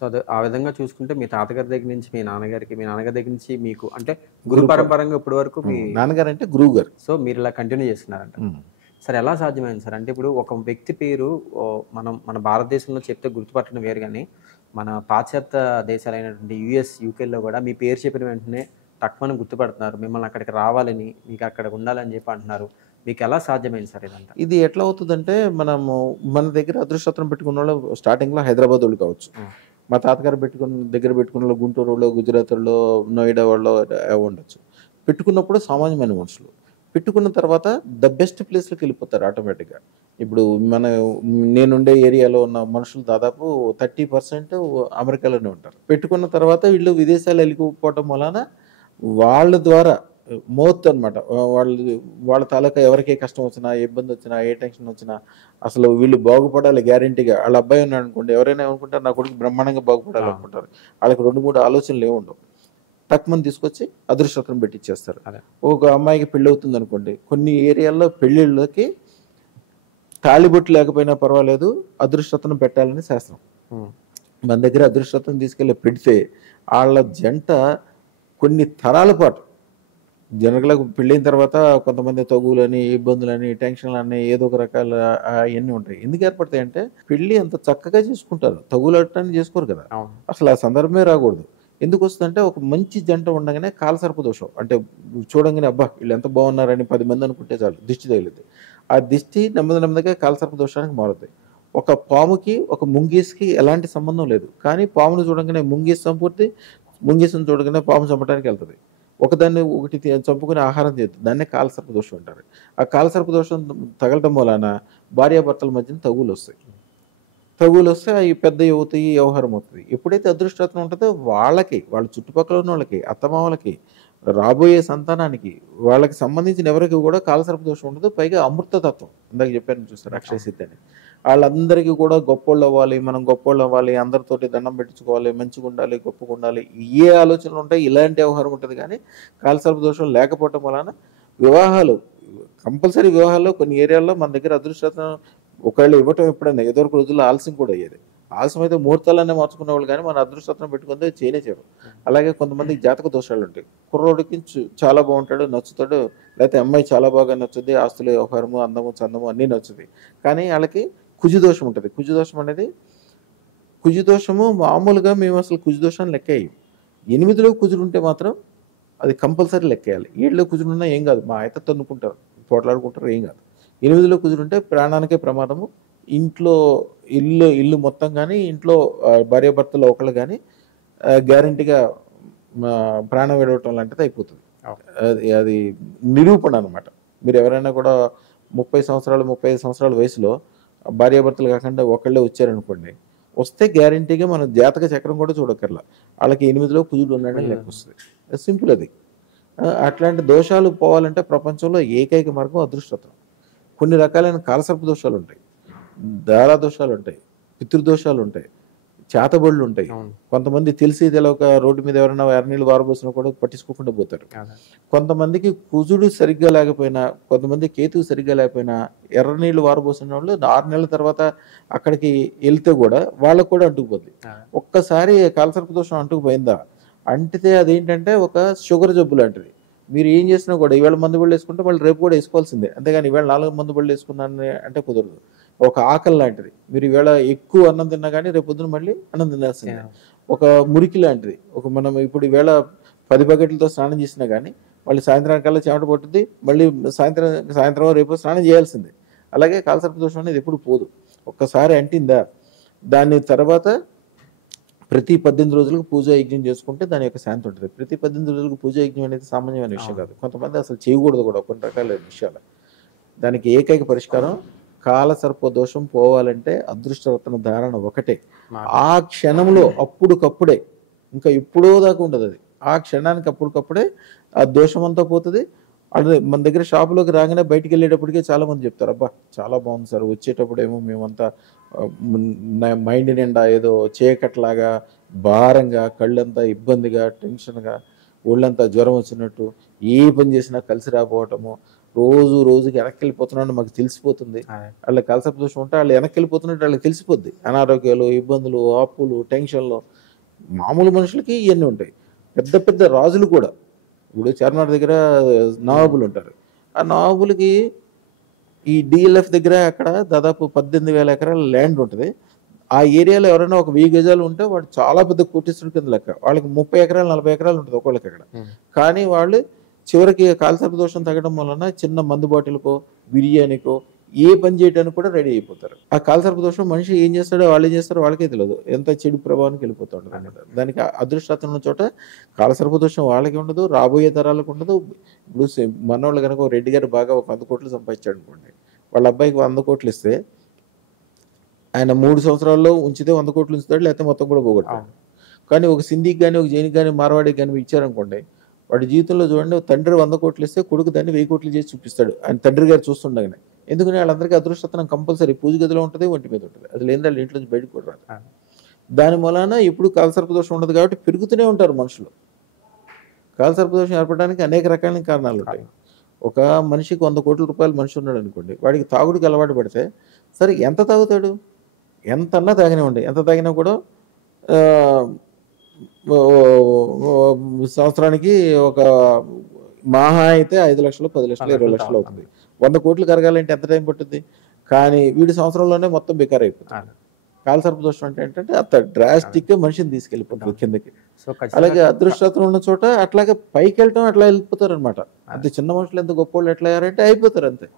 So, అదే ఆ విధంగా చూసుకుంటే మీ తాతగారి దగ్గర నుంచి మీ నాన్నగారికి, మీ నాన్నగారి దగ్గర నుంచి మీకు అంటే గురు గురు ప పరంపరంగా ఇప్పటి వరకు మీ నాన్నగారంటే గురువుగారు. సో, మీరిలా కంటిన్యూ చేస్తున్నారంట. సార్ ఎలా సాధ్యమైంది సార్? అంటే ఇప్పుడు ఒక వ్యక్తి పేరు మనం మన భారతదేశంలో చెప్తే గుర్తుపట్టడం వేరు గానీ, మన పాశ్చాత్య దేశాలైనటువంటి యూఎస్, యూకేలో గూడా మీ పేరు చెప్పిన వెంటనే టక్‌మని గుర్తుపడుతున్నారు. మిమ్మల్ని అక్కడికి రావాలని, మీకక్కడ ఉండాలని జెప్పి అంటున్నారు. మీకెలా సాధ్యమైంది సార్ ఇదంతా? ఇది ఎట్లా అవుతదంటే, మనము మన దగ్గర అదృష్టత్రం పెట్టుకున్నోళ్ళు స్టార్టింగ్‌లో హైదరాబాదోళ్ళు కావచ్చు. హ్మ్. మా తాతగారు దగ్గర పెట్టుకున్నోళ్ళు గుంటూరోళ్ళు, గుజరాతోళ్ళో, నోయిడా వాళ్ళో ఉండొచ్చు. పెట్టుకున్నప్పుడు సామాన్యమైన మనుషులు. పెట్టుకున్న తర్వాత ద బెస్ట్ ప్లేస్‌లోకెళ్ళిపోతారు ఆటోమేటిక్‌గా. ఇప్పుడు మన నేనుండే ఏరియాలో ఉన్న మనుషులు దాదాపు 30% అమెరికాలోనే ఉంటారు. పెట్టుకున్న తర్వాత వీళ్ళు విదేశాలు ఎళ్ళిపోవటం వలన వాళ్ళ ద్వారా మౌత్ అనమాట. వాళ్ళ తాలూకా ఎవరికి ఏ కష్టం వచ్చినా, ఏ ఇబ్బందొచ్చినా, ఏ టెన్షనొచ్చినా అసలు వీళ్ళు బాగుపడాలి గ్యారంటీగా. ఆళ్ళ అబ్బాయి ఉన్నాడనుకోండి, ఎవరైనా ఏమనుకుంటారు, నా కొడుకు బ్రహ్మాండంగా బాగుపడాలనుకుంటారు. ఆళ్ళకి 2, 3 ఆలోచనలేముండవు. టక్‌మని తీసుకొచ్చి అదృష్టం పెట్టిచ్చేస్తారు. అదే. ఒక అమ్మాయికి పెళ్ళవుతుందనుకోండి, కొన్ని ఏరియాల్లో పెళ్ళిళ్ళకి తాళిబొట్టు లేకపోయినా పర్వాలేదు, అదృష్టతను పెట్టాలని శాస్త్రం. హ్మ్. మన దగ్గర అదృష్టతను తీసుకెళ్ళి పెడితే, ఆళ్ళ జంట కొన్ని తరాల పాటు జనరల్‌గా పెళ్ళైన తర్వాత కొంతమంది తగువులని, ఇబ్బందులని, టెన్షన్‌లని ఏదో ఒక రకాల అయన్నీ ఉంటాయి. ఎందుకు ఏర్పడతాయంటే, పెళ్లి అంత చక్కగా చేసుకుంటారు. తగులాటాన్ని చేసుకోరు కదా! అవును. అసలు ఆ సందర్భమే రాకూడదు. ఎందుకొస్తదంటే, ఒక మంచి జంట ఉండగానే కాలసర్ప దోషం. అంటే చూడంగానే అబ్బా! వీళ్ళెంత బాగున్నారని 10 మంది అనుకుంటే చాలు దిష్టి తగిలిద్ది. ఆ దిష్టి నెమ్మది నెమ్మదిగా కాలసర్ప దోషానికి మారుద్ది. ఒక పాముకి, ఒక ముంగీస్‌కి ఎలాంటి సంబంధం లేదు. కానీ పామును చూడంగానే ముంగీస్ చంపుద్ది. ముంగీసుని చూడగానే పాము చంపడానికి ఎళ్తది. ఒకదాన్ని ఒకటి చంపుకొని ఆహారం చేద్ది. దాన్నే కాలసర్ప దోషం అంటారు. ఆ కాలసర్ప దోషం తగలటం మూలాన భార్యాభర్తల మధ్యన తగువులొస్తాయి. తగువులొస్తే అయి పెద్దయవుతాయి, వ్యవహారం అవుతది. ఎప్పుడైతే అదృష్టరత్నం ఉంటదో వాళ్ళకి, వాళ్ళ చుట్టుపక్కల ఉన్నోళ్ళకి, అత్తమామలకి, రాబోయే సంతానానికి, వాళ్ళకి సంబంధించిన ఎవరికి కూడా కాలసర్ప దోషం ఉండదు. పైగా అమృతతత్వం. ఇందాక చెప్పాను చూసారా అక్షయ సిద్ధి అని. ఆళ్ళందరికీ కూడా గొప్పోళ్ళవ్వాలి, మనం గొప్పోళ్ళవ్వాలి, అందరితోటి దండం పెట్టించుకోవాలి, మంచిగుండాలి, గొప్పగుండాలి. ఇయ్యే ఆలోచనలుంటాయి. ఇలాంటి వ్యవహారం ఉంటది గానీ, కాలసర్ప దోషం లేకపోవటం వలన వివాహాలు కంపల్సరీ వివాహాల్లో కొన్ని ఏరియాల్లో మన దగ్గర అదృష్టరత్నం ఒకవేళ ఇవ్వటం ఎప్పుడైనా ఇదివరకు రోజుల్లో ఆలస్యం కూడా అయ్యేది. ఆలస్యం అయితే ముహూర్తాలనే మార్చుకునేవాళ్ళు గానీ, మన అదృష్టరత్నం పెట్టుకుంటే చేయనే చేయరు. అలాగే కొంతమందికి జాతక దోషాలుంటాయి. కుర్రోడికి చాలా బాగుంటాడు, నచ్చుతాడు. లేతే అమ్మాయి చాలా బాగా నచ్చుద్ది. ఆస్తులు, వ్యవహారము, అందము, చందము అన్నీ నచ్చుతాయి. కానీ ఆళ్ళకి కుజదోషం ఉంటది. కుజదోషం అనేది కుజదోషము మామూలుగా మేము అసలు కుజదోషాన్ని లెక్కేయం. 8లో కుజుడుంటే మాత్రం అది కంపల్సరీ లెక్కేయాలి. 7లో కుజుడున్నా ఏం గాదు. మా అయితే తన్నుకుంటారు, పోట్లాడుకుంటారు, ఏం గాదు. 8లో కుజుడుంటే ప్రాణానికే ప్రమాదము. ఇంట్లో ఇల్లు మొత్తం గానీ, ఇంట్లో భార్యాభర్తలు ఒకళ్ళు గానీ గ్యారంటీగా ప్రాణం విడవటం లాంటిది అయిపోతది. అవును. అది నిరూపణ అనమాట. మీరెవరైనా కూడా 30 సంవత్సరాలు, 35 సంవత్సరాల వయసులో భార్యాభర్తలు కాకుండా ఒకళ్ళే వచ్చారనుకోండి. వస్తే గ్యారంటీగా మనం జాతక చక్రం కూడా చూడక్కర్లా. ఆళ్ళకి 8లో కుజుడు ఉన్నాడని లెక్కొస్తది. సింపుల్ అది. అట్లాంటి దోషాలు పోవాలంటే ప్రపంచంలో ఏకైక మార్గం అదృష్టత్వం. కొన్ని రకాలైన కాలసర్ప దోషాలుంటాయి. దారా దోషాలుంటాయి. పితృదోషాలుంటాయి. చేతబడులుంటాయి. అవును. కొంతమంది తెలిసి తెలవక రోడ్డు మీద ఎవరైనా ఎర్రనీళ్ళు పారబోసినా కూడా పట్టించుకోకుండా పోతారు. అదే. కొంతమందికి కుజుడు సరిగ్గా లేకపోయినా, కొంతమంది కేతువు సరిగ్గా లేకపోయినా ఎర్రనీళ్ళు పారబోసినోళ్ళు 6 నెలల తర్వాత అక్కడికి ఎళ్తే గూడా వాళ్ళకి కూడా అంటుకుపోద్ది. అదే. ఒక్కసారి కాలసర్ప దోషం అంటుకుపోయిందా, అంటితే అదేంటంటే ఒక షుగర్ జబ్బు లాంటిది. మీరు ఏం చేసినా కూడా ఇవాళ మందు బిళ్ళేసుకుంటే వాళ్ళు రేపు కూడా ఏసుకోవాల్సిందే. అంతేగాని ఇవాళ 4 మందు బిళ్ళేసుకున్నాను అంటే కుదరదు. ఒక ఆకలి లాంటిది. మీరు ఈవేళ ఎక్కువ అన్నం తిన్నా గానీ రేపు పొద్దున మళ్ళీ అన్నం తినాల్సిందే. ఒక మురికి లాంటిది. మనం ఇప్పుడు ఈవేళ 10 బకెట్లతో స్నానం చేసినా గానీ మళ్ళీ సాయంత్రానికల్లా చెమట పట్టుద్ది. మళ్ళీ సాయంత్రం రేపు స్నానం చేయాల్సిందే. అలాగే కాలసర్ప దోషం అనేది ఎప్పుడు పోదు. ఒక్కసారి అంటిందా, దాని తర్వాత ప్రతి 18 రోజులకు పూజా యజ్ఞం చేసుకుంటే దాని యొక్క శాంతి ఉంటది. ప్రతి 18 రోజులకు పూజా యజ్ఞం అనేది సామాన్యమైన విషయం కాదు. కొంతమంది అసలు చేయకూడదు కూడా కొన్ని రకాల విషయాలు. దానికి ఏకైక పరిష్కారం కాలసర్ప దోషం పోవాలంటే అదృష్టరత్న ధారణ ఒకటే. ఆ క్షణంలో అప్పుడుకప్పుడే, ఇంకా ఎప్పుడో దాకా ఉండదది. ఆ క్షణానికి అప్పటికప్పుడే ఆ దోషమంతా పోతది. అదే మన దగ్గర షాపులోకి రాగానే బయటికెళ్ళేటప్పటికే చాలామంది చెప్తారు. అబ్బా! చాలా బాగుంది సార్. వచ్చేటప్పుడేమో మేమంతా మైండ్ నిండా ఏదో చీకట్లాగా, భారంగా, కళ్ళంతా ఇబ్బందిగా, టెన్షన్‌గా, ఒళ్ళంతా జ్వరం వచ్చినట్టు, ఏ పని చేసినా కలిసి రాకపోవటము, రోజు రోజుకి వెనక్కి వెళ్ళిపోతున్నాడు మాకు తెలిసిపోతుంది. అదే. వాళ్ళకి కాలసర్ప దోషం ఉంటే వాళ్ళు వెనక్కి వెళ్ళిపోతున్నట్టు వాళ్ళకి తెలిసిపోద్ది. అనారోగ్యాలు, ఇబ్బందులు, అప్పులు, టెన్షన్లు. మామూలు మనుషులకి ఇవన్నీ ఉంటాయి. పెద్ద పెద్ద రాజులు కూడా, ఇప్పుడు చార్మినార్ దగ్గర నవాబులు ఉంటారు. ఆ నవాబులకి ఈ డిఎల్ఎఫ్ దగ్గర అక్కడ దాదాపు 18,000 ఎకరాల ల్యాండ్ ఉంటుంది. ఆ ఏరియాలో ఎవరైనా ఒక 1000 గజాలు ఉంటే వాడు చాలా పెద్ద కోటీశ్వరుడి కింద లెక్క. వాళ్ళకి 30 ఎకరాలు 40 ఎకరాలు ఉంటుంది ఒక్కొక్కరికి అక్కడ. కానీ వాళ్ళు చివరికి కాలసర్ప దోషం తగ్గడం వలన చిన్న మందు బాటిల్కో, బిర్యానీకో, ఏ పని చేయడానికి కూడా రెడీ అయిపోతారు. ఆ కాలసర్ప దోషం మనిషి ఏం చేస్తాడో వాళ్ళు ఏం చేస్తారో వాళ్ళకే తెలియదు. ఎంత చెడు ప్రభావానికి వెళ్ళిపోతూ ఉంటుంది అన్నమాట. దానికి అదృష్టం ఉన్న చోట కాలసర్ప దోషం వాళ్ళకి ఉండదు, రాబోయే తరాలకు ఉండదు. ఇప్పుడు మనోళ్ళు కనుక రెడ్డి గారు బాగా ఒక 100 కోట్లు సంపాదించాడు అనుకోండి, వాళ్ళ అబ్బాయికి 100 కోట్లు ఇస్తే ఆయన 3 సంవత్సరాల్లో ఉంచితే 100 కోట్లు ఉంచుతాడు, లేకపోతే మొత్తం కూడా పోగొడతాడు. కానీ ఒక సింధికి కానీ, ఒక జైనికి కానీ, మార్వాడికి కానీ ఇచ్చారనుకోండి, వాడి జీవితంలో చూడండి, తండ్రి 100 కోట్లు ఇస్తే కొడుకు దాన్ని 1000 కోట్లు చేసి చూపిస్తాడు ఆయన తండ్రి గారు చూస్తుండగానే. ఎందుకని వాళ్ళందరికీ అదృష్టం కంపల్సరీ పూజ గదిలో ఉంటుంది, ఒంటి మీద ఉంటుంది. అది లేని వాళ్ళు ఇంట్లో నుంచి బయటకు కూడా రాదు. దాని మూలాన ఎప్పుడు కాలసర్ప దోషం ఉండదు కాబట్టి పెరుగుతూనే ఉంటారు మనుషులు. కాలసర్ప దోషం ఏర్పడడానికి అనేక రకాలైన కారణాలు ఉంటాయి. ఒక మనిషికి 100 కోట్ల రూపాయలు మనిషి ఉన్నాడు అనుకోండి, వాడికి తాగుడికి అలవాటు పడితే సరే ఎంత తాగుతాడు? ఎంతన్నా తాగినివ్వండి, ఎంత తాగినా కూడా సంవత్సరానికి ఒక మహా అయితే 5 లక్షలు, 10 లక్షలు, 20 లక్షలు అవుతుంది. 100 కోట్లు కరగాలంటే ఎంత టైం పట్టుద్ది? కానీ వీడి సంవత్సరంలోనే మొత్తం బెకార్ అయిపోతుంది. కాలసర్ప దోషం అంటే ఏంటంటే అంత డ్రాస్టిక్గా మనిషిని తీసుకెళ్ళిపోతుంది కిందకి. అలాగే అదృష్టం ఉన్న చోట అట్లాగే పైకి వెళ్ళటం అట్లా వెళ్ళిపోతారు అనమాట. అంతే చిన్న మనుషులు ఎంత గొప్ప వాళ్ళు ఎట్లా అయ్యారంటే అయిపోతారు అంతే.